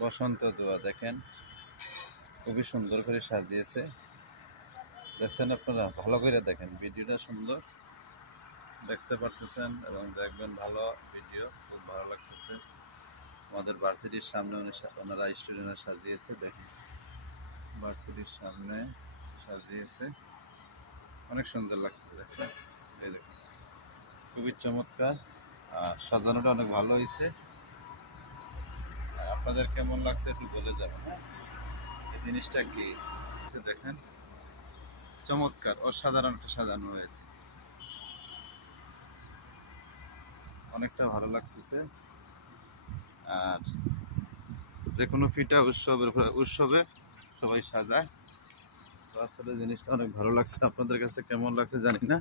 বসন্ত দোয়া দেখেন খুবই সুন্দর করে সাজিয়েছে। দেখছেন আপনারা, ভালো করে দেখেন, ভিডিওটা সুন্দর দেখতে পারতেছেন এবং দেখবেন, ভালো ভিডিও, খুব ভালো লাগতেছে। আমাদের ভার্সিটির সামনে ওনারা স্টুডেন্টরা সাজিয়েছে, দেখেন ভার্সিটির সামনে সাজিয়েছে, অনেক সুন্দর লাগতেছে। দেখছেন, এই দেখুন খুবই চমৎকার, আর সাজানোটা অনেক ভালো হয়েছে। আপনাদের কেমন লাগছে একটু বলে যাবেন। হ্যাঁ, এই জিনিসটা কি দেখেন, চমৎকার, অসাধারণ একটা সাজানো হয়েছে, অনেকটা ভালো লাগতেছে। আর যে কোনো ফিটা উৎসবে সবাই সাজায়, তো আসলে জিনিসটা অনেক ভালো লাগছে। আপনাদের কাছে কেমন লাগছে জানি না।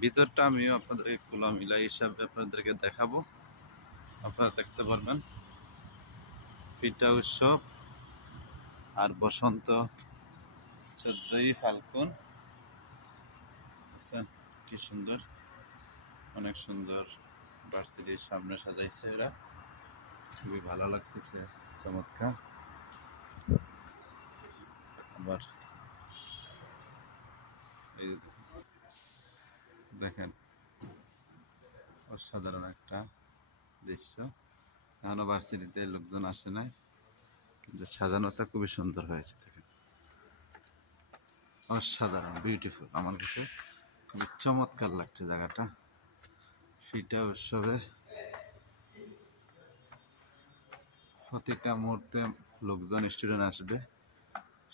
ভিতরটা আমিও আপনাদেরকে খোলামেলা হিসাবে আপনাদেরকে দেখাবো, আপনারা দেখতে পারবেন। ফিটা উৎসব আর বসন্ত, 14ই ফাল্গুন, কি সুন্দর, অনেক সুন্দর ভার্সিটির সামনে সাজাইছে এরা, খুবই ভালো লাগতেছে, চমৎকার। আবার এই দেখেন, অসাধারণ একটা দৃশ্য। এখনো ভার্সিটিতে লোকজন আসে নাই, কিন্তু সাজানোটা খুবই সুন্দর হয়েছে। দেখেন, অসাধারণ, বিউটিফুল, আমার কাছে খুবই চমৎকার লাগছে জায়গাটা। ফিটা উৎসবে প্রতিটা মুহূর্তে লোকজন, স্টুডেন্ট আসবে,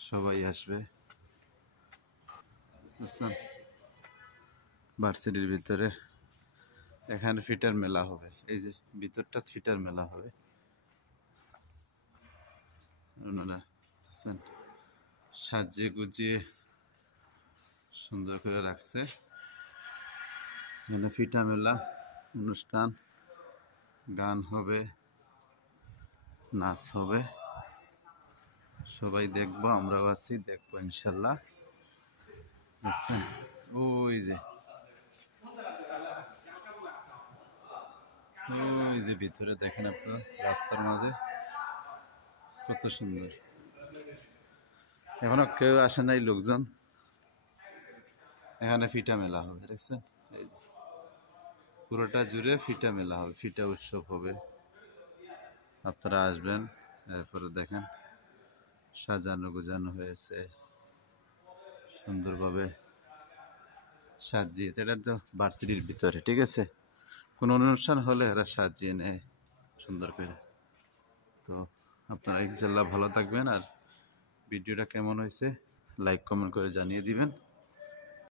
সবাই আসবে, বুঝছেন। ভার্সিটির ভিতরে এখানে ফিটার মেলা হবে, এই যে ভিতরটা ফিটার মেলা হবে। ওনারা সাজিয়ে গুজিয়ে সুন্দর করে রাখছে। এখানে ফিটা মেলা অনুষ্ঠান, গান হবে, নাচ হবে, সবাই দেখবো, আমরাও আছি, দেখবো ইনশাল্লাহ। বুঝছেন, ওই যে ভিতরে দেখেন আপনারা, রাস্তার মাঝে কত সুন্দর। এখনো কেউ আসে নাই লোকজন, এখানে ফিটা মেলা হবে, দেখছেন, এই যে পুরোটা জুড়ে ফিটা মেলা হবে, ফিটা উৎসব হবে। আপনারা আসবেন, এরপরে দেখেন সাজানো গোজানো হয়েছে সুন্দরভাবে সাজিয়ে। এটা তো ভার্সিটির ভিতরে, ঠিক আছে, কোনো অনুষ্ঠান হলে এরা সাজিয়ে নেয় সুন্দর করে। তো আপনারা ইনশাল্লাহ ভালো থাকবেন, আর ভিডিওটা কেমন হয়েছে লাইক কমেন্ট করে জানিয়ে দিবেন।